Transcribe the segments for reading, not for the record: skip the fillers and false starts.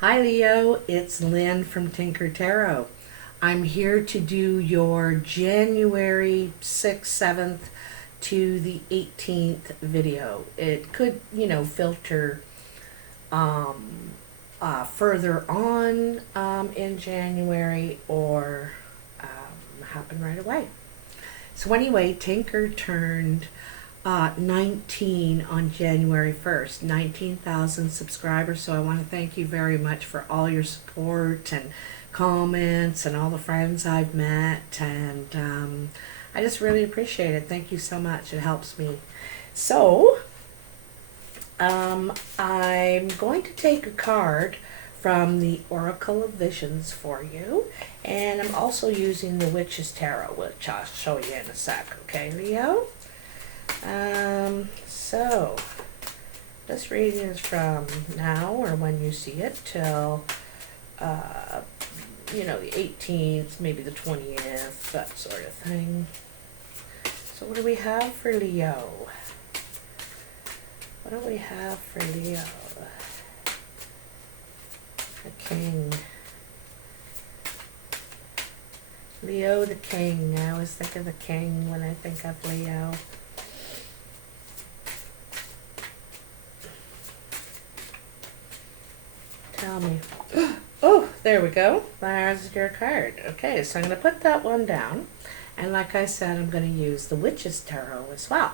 Hi Leo, it's Lynn from Tinker Tarot. I'm here to do your January 6th, 7th to the 18th video. It could, filter further on in January or happen right away. So anyway, Tinker turned 19 on January 1st, 19,000 subscribers. So I want to thank you very much for all your support and comments and all the friends I've met. And I just really appreciate it. Thank you so much. It helps me. So I'm going to take a card from the Oracle of Visions for you. And I'm also using the Witch's Tarot, which I'll show you in a sec. Okay, Leo? So this reading is from now or when you see it till, the 18th, maybe the 20th, that sort of thing. So what do we have for Leo? What do we have for Leo? The King. Leo the King. I always think of the King when I think of Leo. Tell me. Oh, there we go. There's your card. Okay, so I'm going to put that one down. And like I said, I'm going to use the Witch's Tarot as well.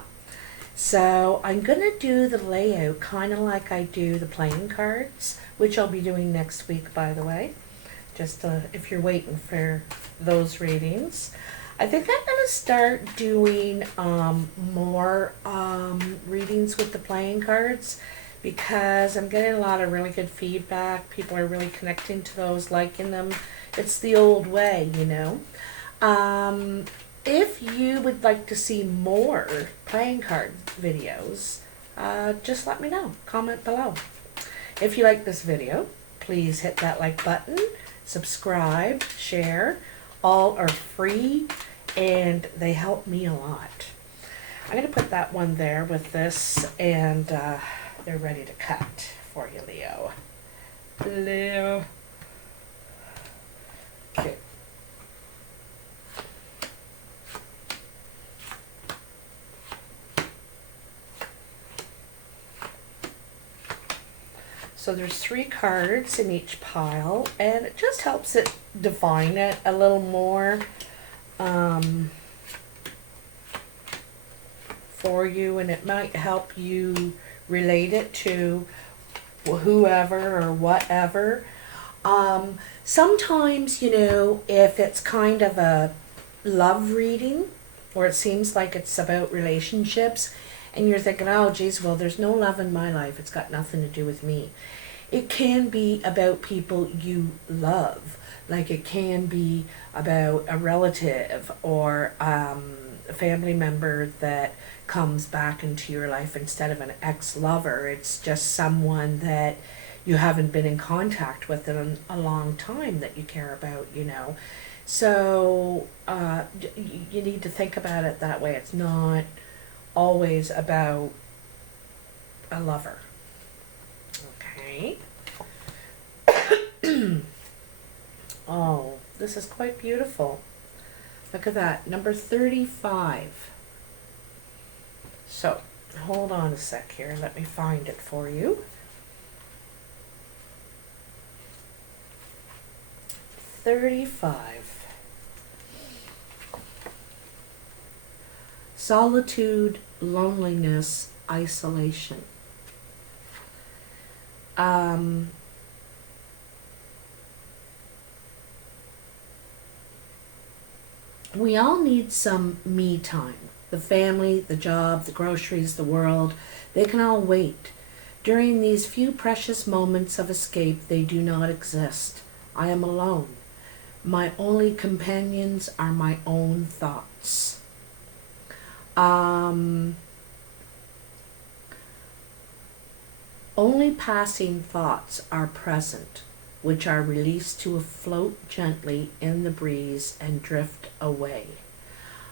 So I'm going to do the layout kind of like I do the playing cards, which I'll be doing next week, by the way. Just if you're waiting for those readings. I think I'm going to start doing more readings with the playing cards, because I'm getting a lot of really good feedback. People are really connecting to those, liking them. It's the old way, If you would like to see more playing card videos, just let me know. Comment below. If you like this video, please hit that like button, subscribe, share. All are free and they help me a lot. I'm going to put that one there with this, and they're ready to cut for you, Leo. Leo. Okay. So there's 3 cards in each pile, and it just helps it define it a little more for you, and it might help you relate it to whoever or whatever. Sometimes, if it's kind of a love reading, or it seems like it's about relationships, and you're thinking, oh geez, well there's no love in my life, it's got nothing to do with me. It can be about people you love. Like it can be about a relative or a family member that comes back into your life instead of an ex-lover. It's just someone that you haven't been in contact with in a long time that you care about, So you need to think about it that way. It's not always about a lover. Okay. Oh, this is quite beautiful. Look at that, number 35. So, hold on a sec here. Let me find it for you. 35. Solitude, loneliness, isolation. We all need some me time. The family, the job, the groceries, the world, they can all wait. During these few precious moments of escape, they do not exist. I am alone. My only companions are my own thoughts. Only passing thoughts are present, which are released to float gently in the breeze and drift away.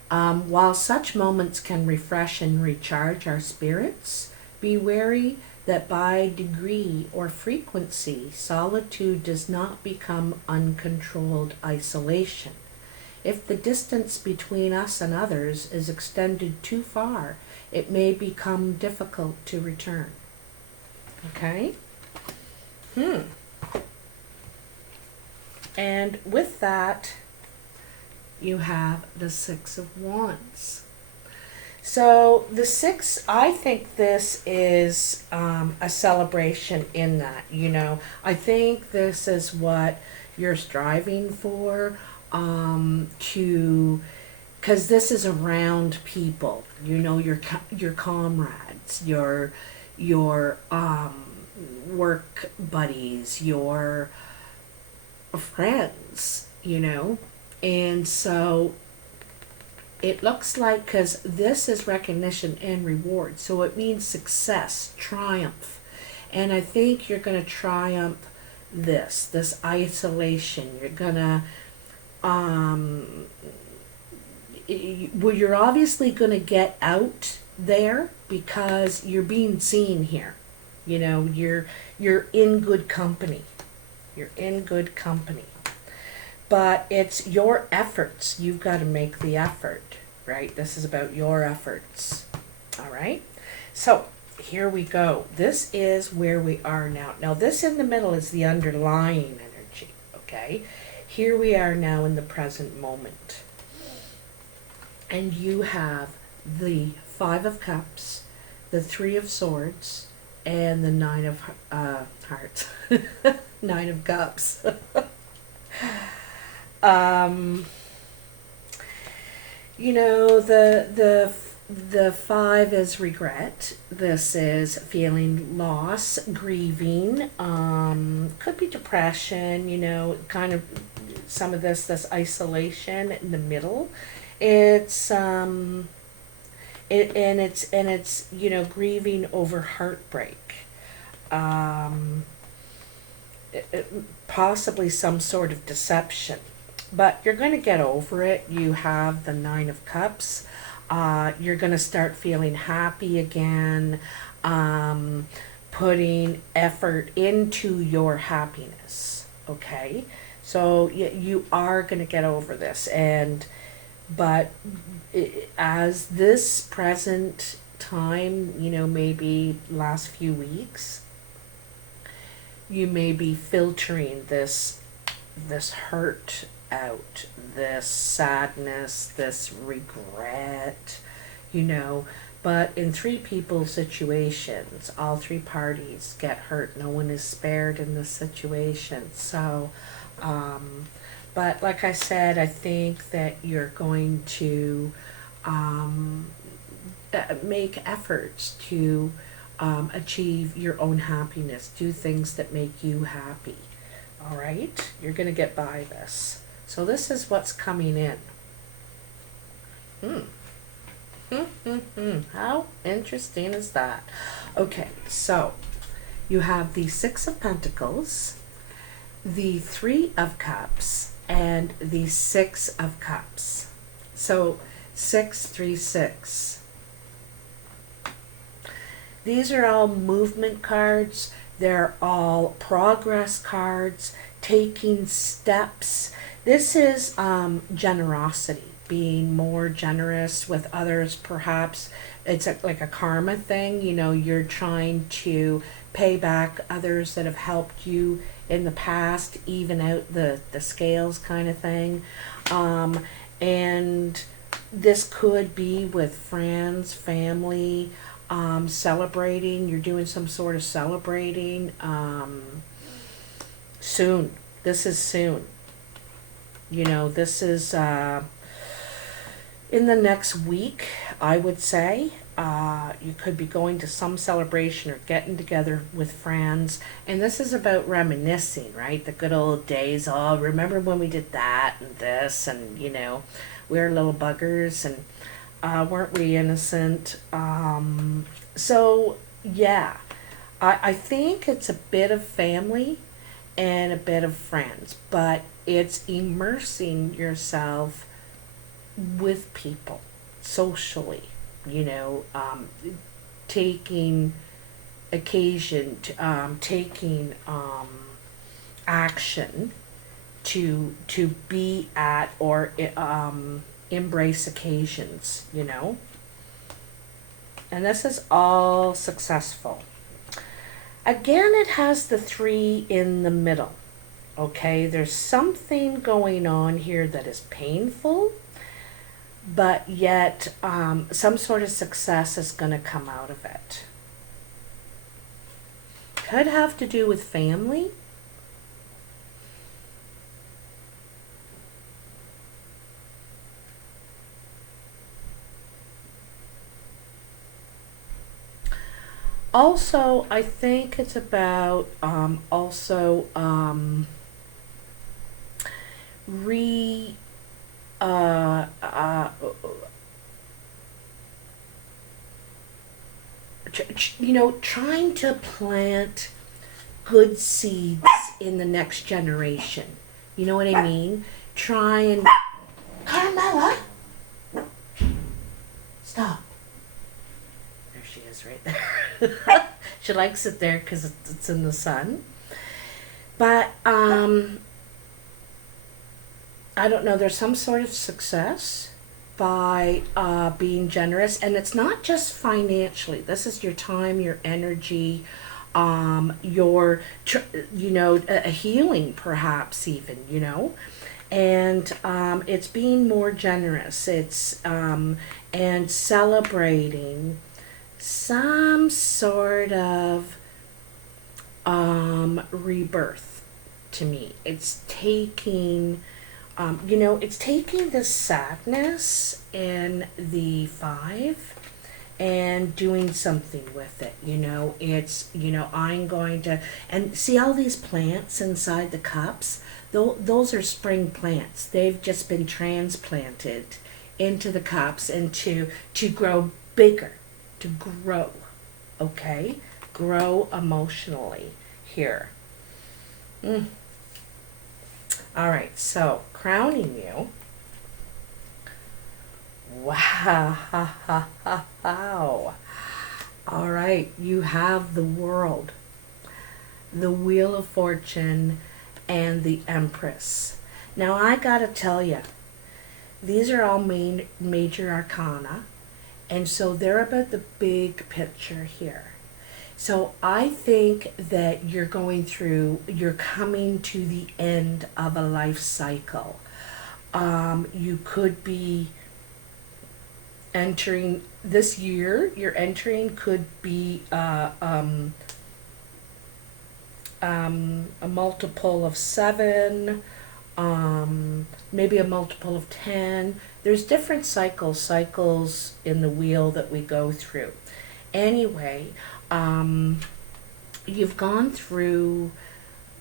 While such moments can refresh and recharge our spirits, be wary that by degree or frequency, solitude does not become uncontrolled isolation. If the distance between us and others is extended too far, it may become difficult to return. Okay? And with that, you have the Six of Wands. So the six, I think this is a celebration in that, I think this is what you're striving for, because this is around people, your comrades, your work buddies, your friends, and so it looks like, because this is recognition and reward, so it means success, triumph, and I think you're going to triumph this isolation. You're going to well, you're obviously going to get out there because you're being seen here. You're in good company. You're in good company. But it's your efforts. You've got to make the effort, right? This is about your efforts. All right? So here we go. This is where we are now. Now, this in the middle is the underlying energy, okay? Here we are now in the present moment. And you have the Five of Cups, the Three of Swords, and the Nine of Hearts. Nine of Cups. The five is regret. This is feeling loss, grieving, could be depression, kind of some of this isolation in the middle. It's it's grieving over heartbreak. Possibly some sort of deception, but you're going to get over it. You have the Nine of Cups. You're going to start feeling happy again, putting effort into your happiness. Okay, so you are going to get over this, but as this present time, maybe last few weeks, you may be filtering this hurt out, this sadness, this regret, but in three people situations, all three parties get hurt. No one is spared in this situation. So, but like I said, I think that you're going to make efforts to achieve your own happiness, do things that make you happy. All right? You're going to get by this. So this is what's coming in. How interesting is that? Okay, so you have the Six of Pentacles, the Three of Cups, and the Six of Cups. So 636. These are all movement cards. They're all progress cards, taking steps. This is generosity, being more generous with others, perhaps. It's like a karma thing. You're trying to pay back others that have helped you in the past, even out the scales kind of thing. And this could be with friends, family, celebrating. You're doing some sort of celebrating soon. This is soon. This is in the next week, I would say. You could be going to some celebration or getting together with friends. And this is about reminiscing, right? The good old days. Oh, remember when we did that and this, and we were little buggers, and weren't we innocent? So yeah, I think it's a bit of family and a bit of friends, but it's immersing yourself with people socially, taking occasion, taking action to be at or embrace occasions, you know. And this is all successful. Again, it has the 3 in the middle. Okay, there's something going on here that is painful, but yet some sort of success is going to come out of it. Could have to do with family. Also, I think it's about re you know, trying to plant good seeds in the next generation. You know what I mean? Try and Carmela, stop. There she is, right there. She likes it there because it's in the sun. But I don't know, there's some sort of success by being generous, and it's not just financially. This is your time, your energy, your you know, a healing perhaps even, you know. And it's being more generous. It's and celebrating some sort of rebirth. To me, it's taking you know, it's taking the sadness in the 5 and doing something with it. You know, it's, you know, I'm going to, and see all these plants inside the cups, those are spring plants. They've just been transplanted into the cups and to grow bigger, to grow, okay? Grow emotionally here. All right, so crowning you. Wow. All right, you have the World, the Wheel of Fortune, and the Empress. Now, I gotta tell you, these are all major arcana, and so they're about the big picture here. So I think that you're coming to the end of a life cycle. You could be entering this year, could be a multiple of 7, maybe a multiple of 10. There's different cycles in the wheel that we go through. Anyway, you've gone through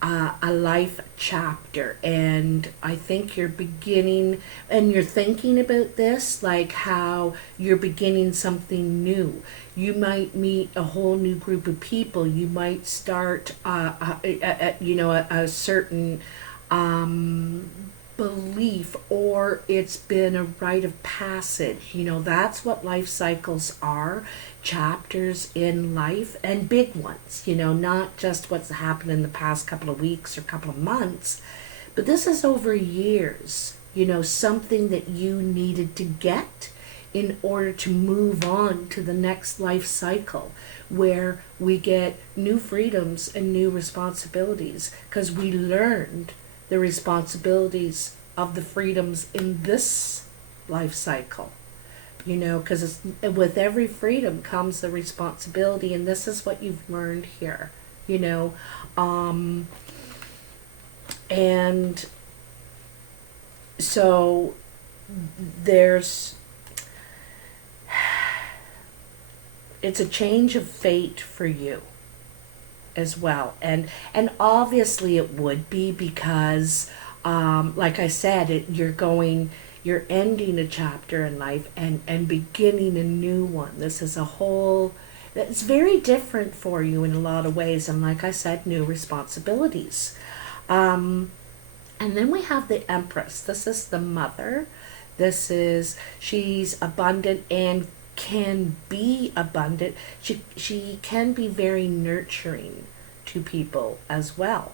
a life chapter, and I think you're beginning, and you're thinking about this, like how you're beginning something new. You might meet a whole new group of people. You might start, you know, a certain belief, or it's been a rite of passage. You know, that's what life cycles are. Chapters in life, and big ones, you know, not just what's happened in the past couple of weeks or couple of months, but this is over years, you know, something that you needed to get in order to move on to the next life cycle, where we get new freedoms and new responsibilities, because we learned the responsibilities of the freedoms in this life cycle. You know, because with every freedom comes the responsibility, and this is what you've learned here, you know. And so it's a change of fate for you as well. And obviously it would be because, like I said, you're ending a chapter in life and beginning a new one. This is a whole, it's very different for you in a lot of ways. And like I said, new responsibilities. And then we have the Empress. This is the mother. She's abundant and can be abundant. She can be very nurturing to people as well.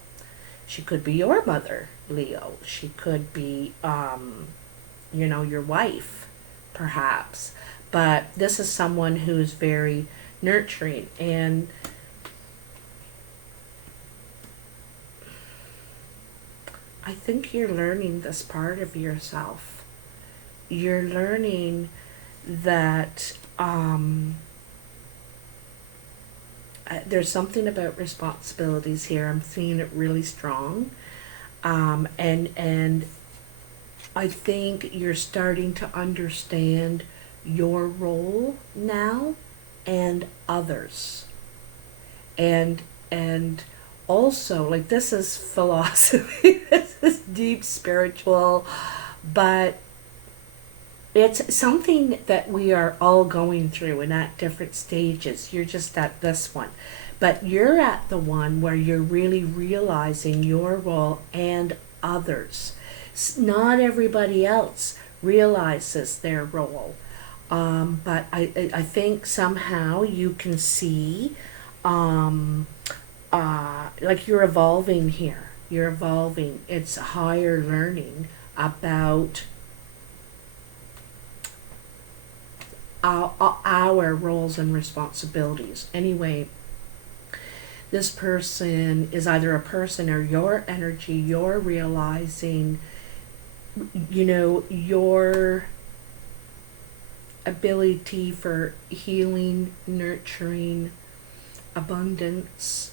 She could be your mother, Leo. She could be, your wife, perhaps. But this is someone who's very nurturing. And I think you're learning this part of yourself. You're learning that there's something about responsibilities here. I'm seeing it really strong. And I think you're starting to understand your role now and others. And also, like, this is philosophy, this is deep spiritual, but it's something that we are all going through and at different stages. You're just at this one. But you're at the one where you're really realizing your role and others. Not everybody else realizes their role. But I think somehow you can see, like, you're evolving here. You're evolving. It's higher learning about our roles and responsibilities. Anyway, this person is either a person or your energy. You're realizing, your ability for healing, nurturing, abundance,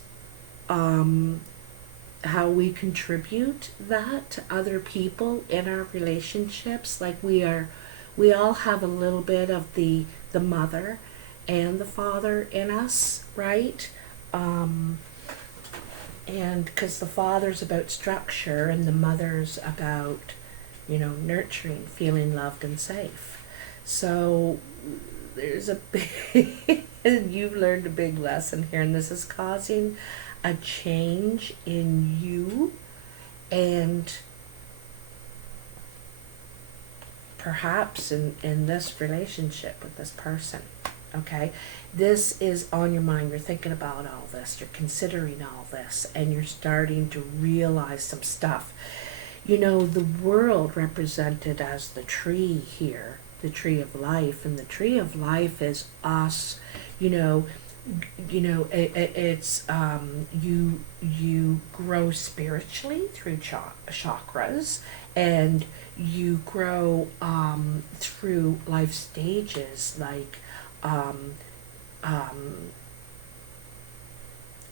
how we contribute that to other people in our relationships. Like, we all have a little bit of the mother and the father in us, right? And because the father's about structure and the mother's about, nurturing, feeling loved and safe. So there's a big, and you've learned a big lesson here, and this is causing a change in you and perhaps in this relationship with this person. Okay, this is on your mind. You're thinking about all this, you're considering all this, and you're starting to realize some stuff. The world represented as the tree here, the tree of life, and the tree of life is us. It's you grow spiritually through chakras, and you grow through life stages, like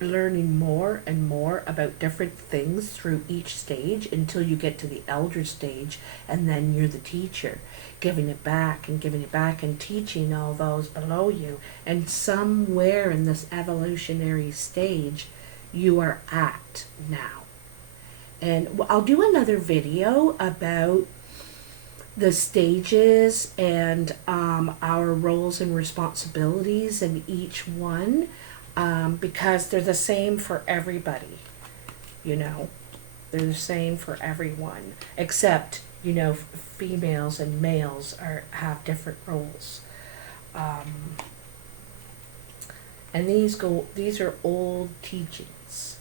learning more and more about different things through each stage until you get to the elder stage, and then you're the teacher, giving it back and teaching all those below you. And somewhere in this evolutionary stage you are at now. And I'll do another video about the stages and our roles and responsibilities in each one, because they're the same for everybody. They're the same for everyone, except females and males have different roles. And these are old teachings,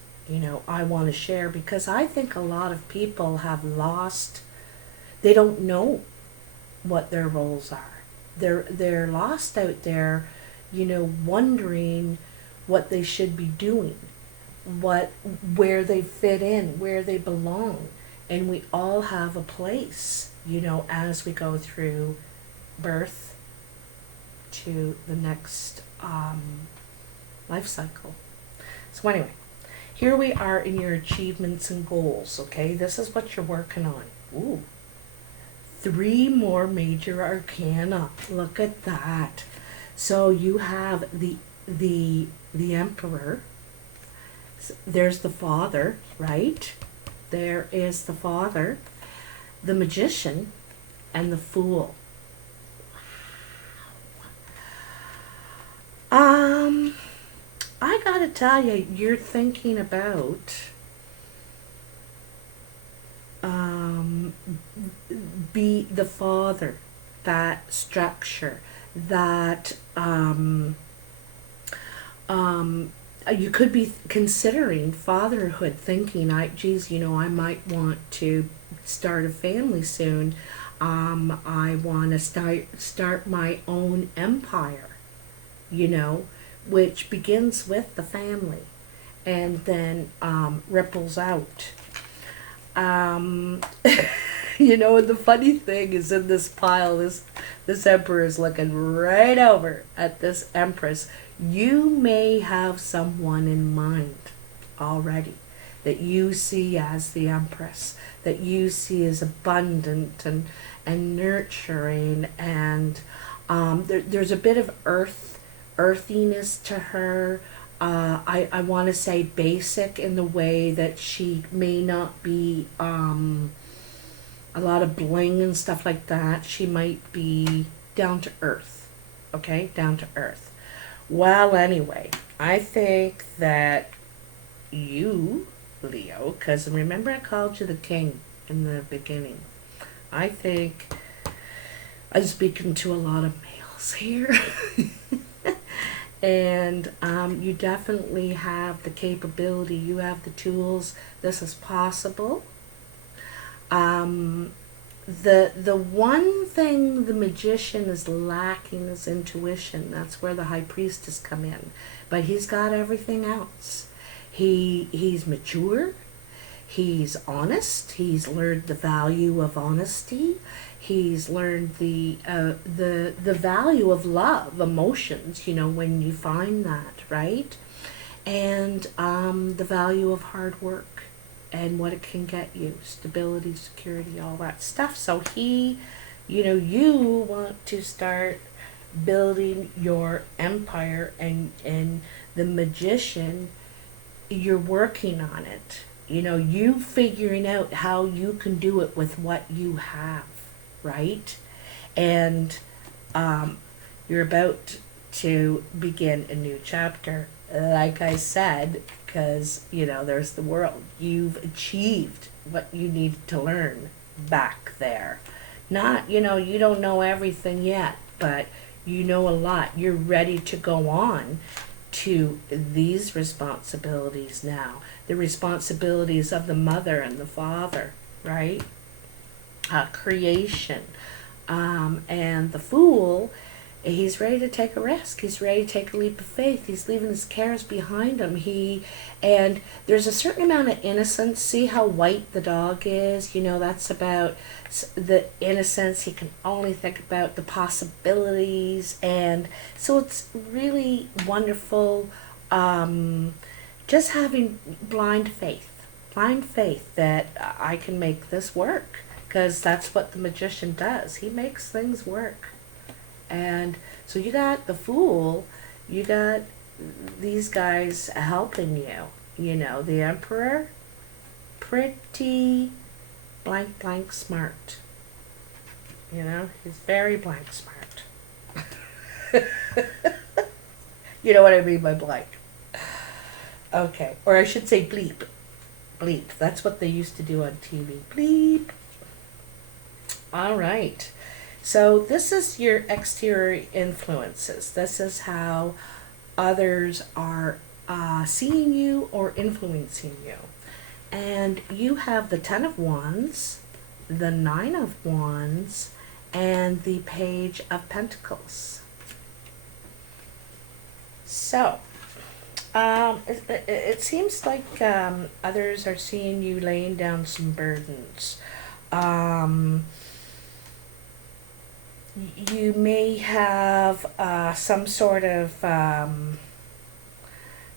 I want to share, because I think a lot of people have lost, they don't know what their roles are. They're lost out there, wondering what they should be doing, where they fit in, where they belong. And we all have a place, as we go through birth to the next life cycle. So anyway, here we are in your achievements and goals, okay? This is what you're working on. Ooh. 3 more major arcana. Look at that. So you have the Emperor. There's the Father, right? There is the Father, the Magician, and the Fool. I gotta tell you, you're thinking about be the Father, that structure, that you could be considering fatherhood, thinking, geez, I might want to start a family soon. I want to start my own empire, which begins with the family and then ripples out. And the funny thing is, in this pile, this emperor is looking right over at this empress. You may have someone in mind already that you see as the empress, that you see as abundant and nurturing, and there's a bit of earthiness to her. I want to say basic in the way that she may not be a lot of bling and stuff like that. She might be down to earth, okay? Down to earth. Well, anyway, I think that you, Leo, because remember I called you the king in the beginning. I think I'm speaking to a lot of males here. And you definitely have the capability, you have the tools, this is possible. The one thing the magician is lacking is intuition. That's where the high priestess come in. But he's got everything else. He's mature. He's honest. He's learned the value of honesty. He's learned the value of love, emotions, when you find that, right? And the value of hard work and what it can get you, stability, security, all that stuff. So you want to start building your empire, and the magician, you're working on it. You figuring out how you can do it with what you have, right? And you're about to begin a new chapter, like I said, because, there's the world. You've achieved what you needed to learn back there. Not, you don't know everything yet, but you know a lot. You're ready to go on to these responsibilities now. The responsibilities of the mother and the father, right? Creation. And the fool, he's ready to take a risk. He's ready to take a leap of faith. He's leaving his cares behind him. And there's a certain amount of innocence. See how white the dog is? That's about the innocence. He can only think about the possibilities. And so it's really wonderful just having blind faith that I can make this work. Because that's what the magician does. He makes things work. And so you got the fool, you got these guys helping you. The emperor, pretty blank smart. He's very blank smart. You know what I mean by blank. Okay, or I should say bleep. Bleep, that's what they used to do on TV. Bleep. All right. So this is your exterior influences. This is how others are seeing you or influencing you. And you have the 10 of Wands, the 9 of Wands, and the Page of Pentacles. So, it seems like others are seeing you laying down some burdens. You may have some sort of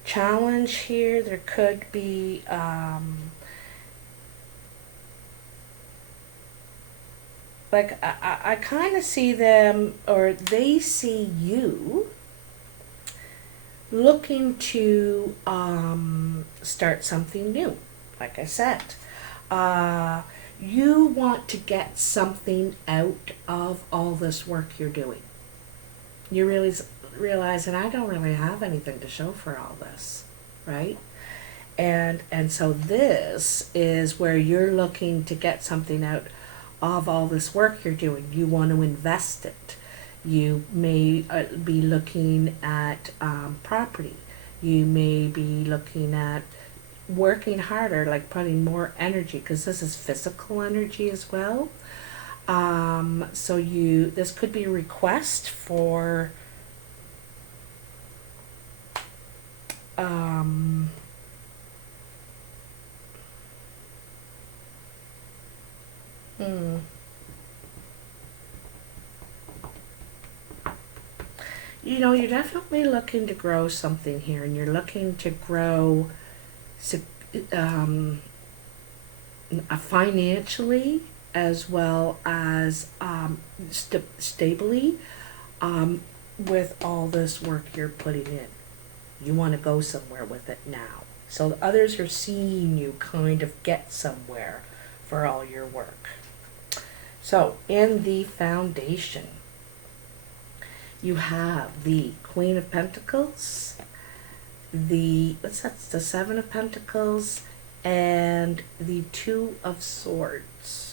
challenge here. There could be I kind of see them, or they see you looking to start something new. Like I said, you want to get something out of all this work you're doing. You really realizing I don't really have anything to show for all this, right? And so this is where you're looking to get something out of all this work you're doing. You want to invest it. You may be looking at property. You may be looking at working harder, like putting more energy, because this is physical energy as well. So this could be a request for um, hmm, you're definitely looking to grow something here, and you're looking to grow um, financially as well as stably, with all this work you're putting in. You want to go somewhere with it now. So others are seeing you kind of get somewhere for all your work. So in the foundation, you have the Queen of Pentacles, the Seven of Pentacles, and the Two of Swords.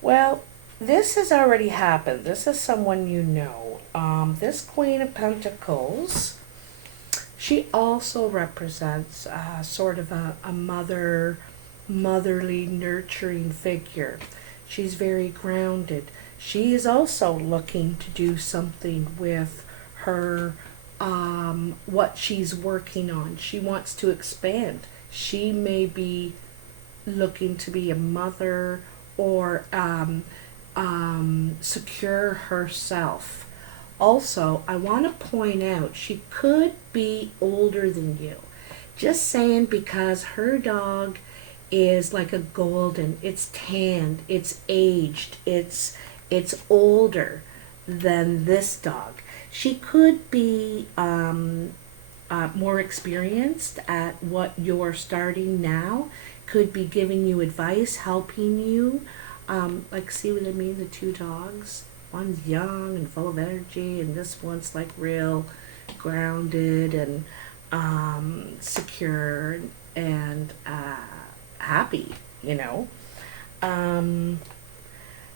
Well, this has already happened. This is someone you know. This Queen of Pentacles, she also represents sort of a motherly, nurturing figure. She's very grounded. She is also looking to do something with her, what she's working on. She wants to expand. She may be looking to be a mother or secure herself. Also, I want to point out she could be older than you. Just saying, because her dog is like a golden, it's tanned, it's aged, it's older than this dog. She could be more experienced at what you're starting now, could be giving you advice, helping you. Like, see what I mean? The two dogs. One's young and full of energy, and this one's like real grounded and secure and happy,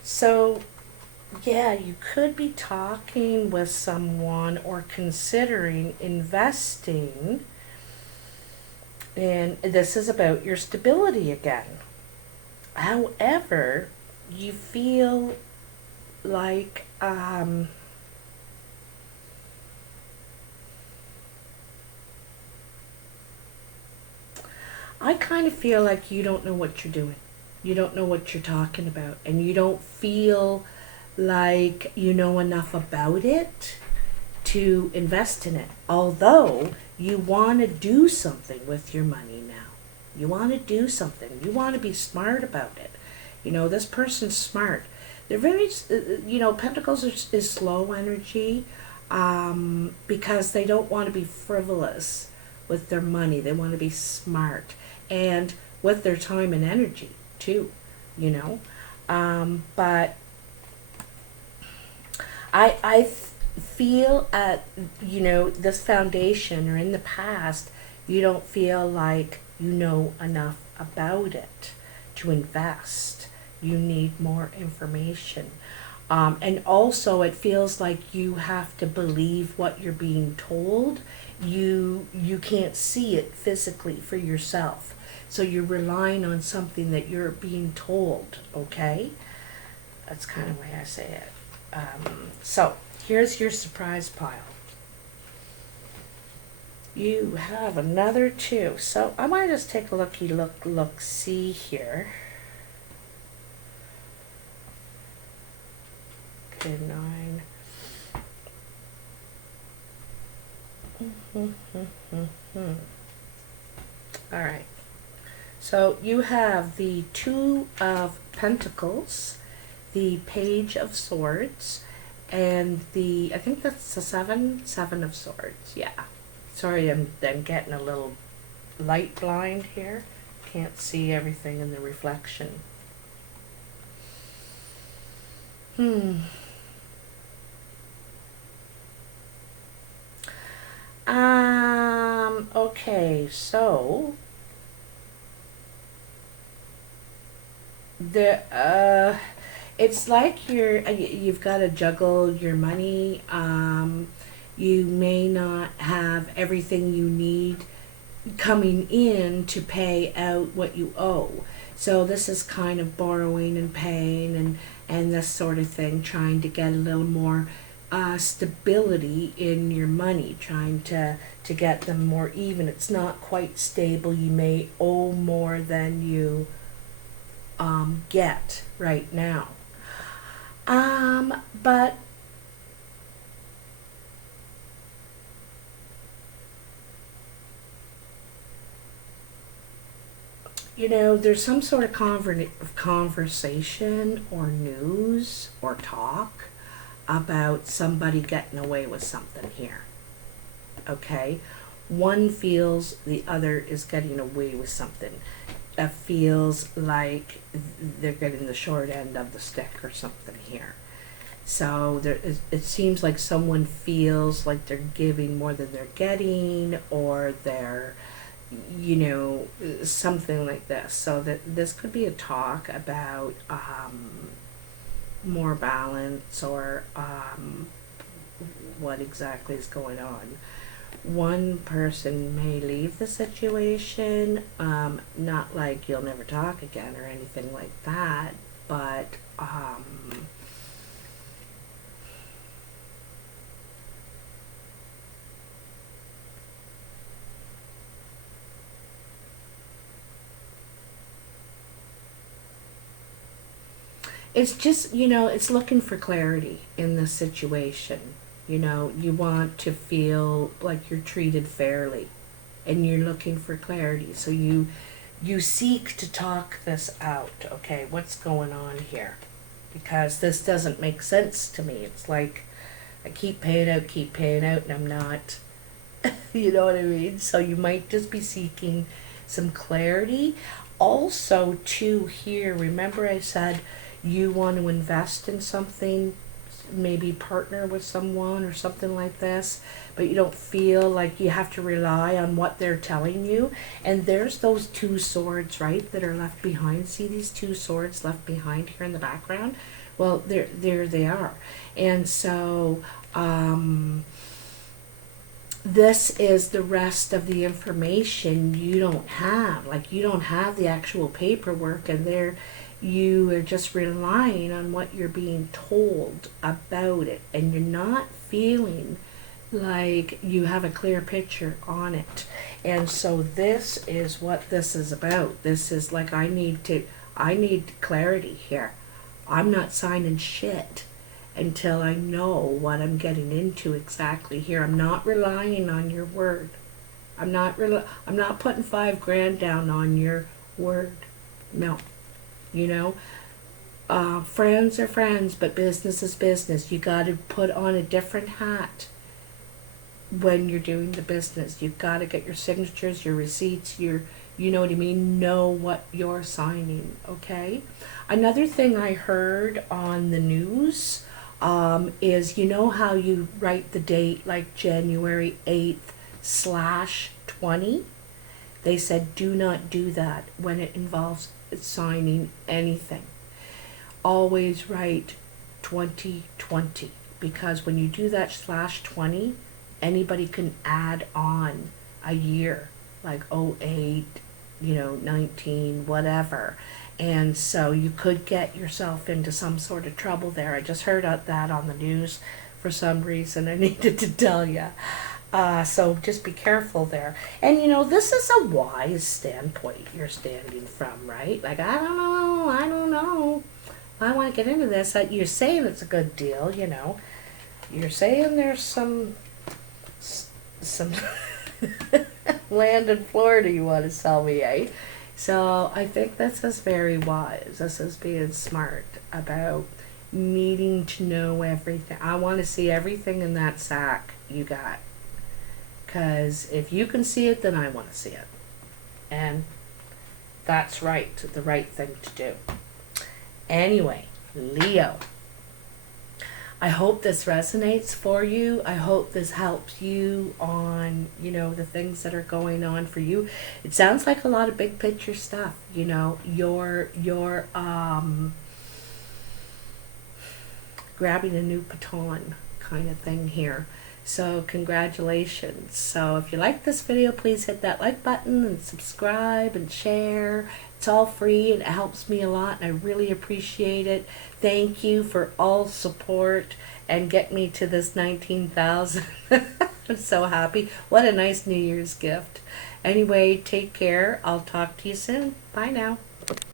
So, yeah, you could be talking with someone or considering investing. And this is about your stability again. However, you feel like I kind of feel like you don't know what you're doing. You don't know what you're talking about, and you don't feel like you know enough about it to invest in it. Although you want to do something with your money now. You want to do something. You want to be smart about it. This person's smart. They're very, Pentacles is slow energy, because they don't want to be frivolous with their money. They want to be smart. And with their time and energy, too, But I feel at, this foundation or in the past, you don't feel like you know enough about it to invest. You need more information. And also it feels like you have to believe what you're being told. You can't see it physically for yourself. So you're relying on something that you're being told, okay? That's kind of the way I say it. So here's your surprise pile. You have another two. So I might just take a look, see here. Okay, 9. All right. So you have the Two of Pentacles, the Page of Swords, and I think that's the Seven of Swords. Yeah. Sorry, I'm getting a little light blind here. Can't see everything in the reflection. Okay, so it's like you've got to juggle your money. You may not have everything you need coming in to pay out what you owe. So this is kind of borrowing and paying and this sort of thing, trying to get a little more stability in your money, trying to get them more even. It's not quite stable. You may owe more than you get right now. But there's some sort of conversation or news or talk about somebody getting away with something here. Okay? One feels the other is getting away with something. It feels like they're getting the short end of the stick or something here. So it seems like someone feels like they're giving more than they're getting, or they're, something like this. So that this could be a talk about more balance, or what exactly is going on. One person may leave the situation, not like you'll never talk again or anything like that, but it's just, it's looking for clarity in this situation. You want to feel like you're treated fairly, and you're looking for clarity. So you seek to talk this out. Okay, what's going on here? Because this doesn't make sense to me. It's like I keep paying out, and I'm not, you know what I mean? So you might just be seeking some clarity. Also, too, here, remember I said you want to invest in something, maybe partner with someone or something like this, but you don't feel like you have to rely on what they're telling you. And there's those two swords, right, that are left behind. See these two swords left behind here in the background? Well, there they are. And so this is the rest of the information you don't have. Like, you don't have the actual paperwork, and you are just relying on what you're being told about it, and you're not feeling like you have a clear picture on it. And so this is what this is about. This is like, I need clarity here. I'm not signing shit until I know what I'm getting into exactly here. I'm not relying on your word. I'm not putting $5,000 down on your word. No. Friends are friends, but business is business. You got to put on a different hat when you're doing the business. You've got to get your signatures, your receipts, you know what I mean? Know what you're signing, okay? Another thing I heard on the news is, how you write the date, like January 8th/20? They said do not do that when it involves signing anything. Always write 2020, because when you do that /20, anybody can add on a year, like 08, 19, whatever. And so you could get yourself into some sort of trouble there. I just heard that on the news for some reason. I needed to tell you. So just be careful there. And this is a wise standpoint you're standing from, right? Like, I don't know. I want to get into this. You're saying it's a good deal, You're saying there's some land in Florida you want to sell me, eh? So I think this is very wise. This is being smart about needing to know everything. I want to see everything in that sack you got. Because if you can see it, then I want to see it. And that's right, the right thing to do. Anyway, Leo. I hope this resonates for you. I hope this helps you on, the things that are going on for you. It sounds like a lot of big picture stuff, you're grabbing a new baton kind of thing here. So congratulations. So if you like this video, please hit that like button and subscribe and share. It's all free and it helps me a lot and I really appreciate it. Thank you for all support and get me to this 19,000. I'm so happy. What a nice New Year's gift. Anyway, take care. I'll talk to you soon. Bye now.